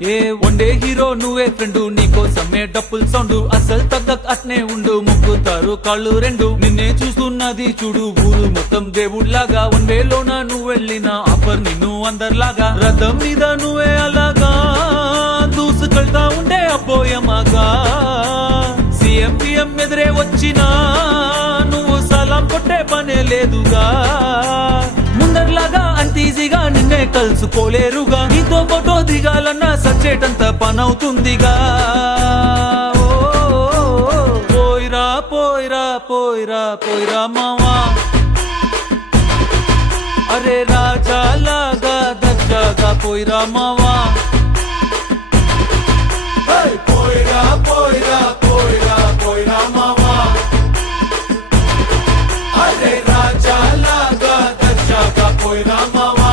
ఏ one day hero నువ్వే friend, నీకోసమే డప్పుల్ sound, అసలు తగ్గక్ అట్నే ఉండు, ముక్కుతారు కాళ్ళు రెండు, నిన్నే చూస్తున్నది చూడు ఊరు మొత్తం దేవుళ్లాగా. వన్ వేలోన నువ్వు వెళ్ళిన ఆఫర్ నిన్ను అందరిలాగా, రథం మీద నువ్వే అలాగా దూసుకెళ్తా ఉండే అపోయమాగా. సీఎం పిఎం ఎదురే వచ్చినా నువ్వు సలాం కొట్టే పనే లేదుగా, ముందర్లాగా అంత ఈజీగా నిన్నే కలుసుకోలేరుగా, నీతో ఫోటో దిగాలన్నా సచ్చేటంత పనవుతుందిగా. పోయిరా పోయిరా పోయిరా పోయిరా మావా, అరే రాజా లాగా దర్జాగా పోయిరా మావా. పోయిరా పోయిరా పోయిరా పోయిరా మావా, అరే రాజా లాగా దర్జాగా పోయిరా మావా.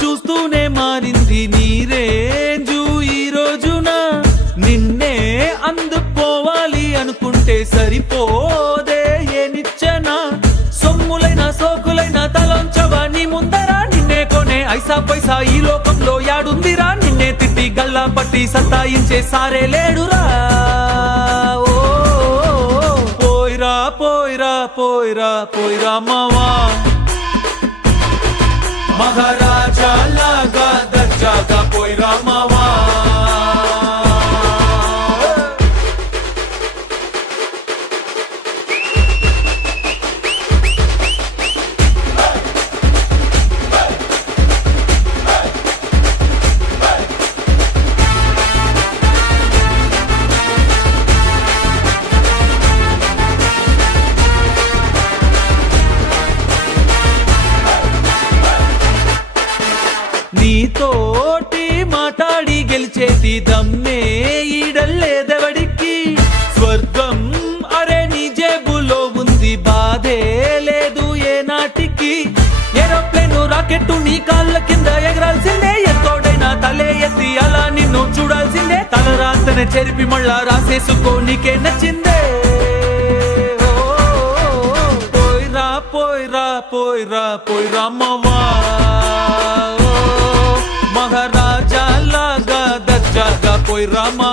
చూస్తూనే మారింది నీ రేంజు ఈ రోజున, నిన్నే అందుకోవాలి అనుకుంటే సరిపోదే ఏ నిచ్చెన, సొమ్ములైన సోకులైన తలంచవా నీ ముందరా, నిన్నే కొనే ఐసా పైసా ఈ లోకంలో యాడుందిరా, నిన్నే తిట్టి గల్లా పట్టి సత్తాయించే సారే లేడురా. పోయిరా పోయిరా పోయిరా పోయిరా మావా, మహారాజా లాగా దర్జాగా పోయిరా మావా. నీతోటి మాట్లాడి గెలిచేది దమ్మే ఈడల్లేదెవడికి, స్వర్గం అరే నీ జేబులో ఉంది, బాధే లేదు ఏ నాటికి. ఏరోప్లేన్ రాకెట్టు నీ కాళ్ళ కింద ఎగరాల్సిందే, ఎంతోడైనా తలే ఎత్తి అలా నిన్ను చూడాల్సిందే, తలరాతనే చెరిపి మళ్ళా రాసేసుకో నీకే నచ్చిందే. పోయిరా పోయిరా పోయిరా పోయిరా మావా, మహారాజా లాగా దర్జాగా పోయిరా మావా.